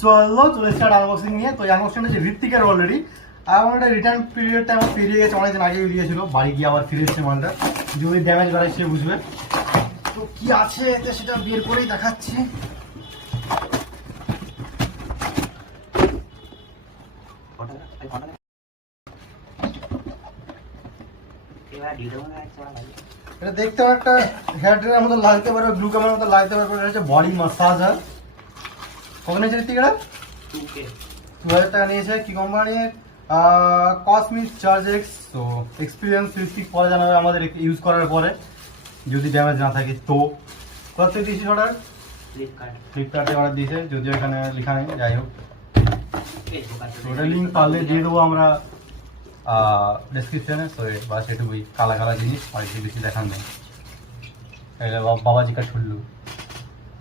চলে এসছে আনবক্সিং নিয়ে। তো আনবক্সিংটা যে ঋত্বিকের অলরেডি, আর আমার একটা রিটার্ন পিরিয়ডটা আমার পেরিয়ে গেছে, অনেকদিন আগে বেরিয়েছিল, বাড়ি গিয়ে আবার ফিরে এসছে মালটা। যদি ড্যামেজ বাড়ায় সে বুঝবে। তো কি আছে এতে সেটা বের করেই দেখাচ্ছি। এটা দেখতে একটা হেয়ার ড্রায়ারের মতো লাগতে পারে, ব্লু কালারের মতো লাগতে পারে। এটা হচ্ছে বডি মাসাজার। কত নিয়েছে ঋত্বিকরা? 2000 টাকা নিয়েছে। কি কোম্পানির? Cosmic charge x. তো এক্সপিরিয়েন্স ঋত্বিক পরে জানাবে আমাদের ইউজ করার পরে, যদি ড্যামেজ না থাকে। তো কোথা থেকে দিয়েছিস অর্ডার? ফ্লিপকার্টে অর্ডার দিয়েছে, যদিও এখানে লেখা নেই, যাই হোক। ওটা লিঙ্ক পারলে দিয়ে দেবো আমরা ডেসক্রিপশনে। তো বাস এটুকুই, কালা কালা জিনিস, আর একটু বেশি দেখার নেই। বাবাজি কা ঠুল্লু।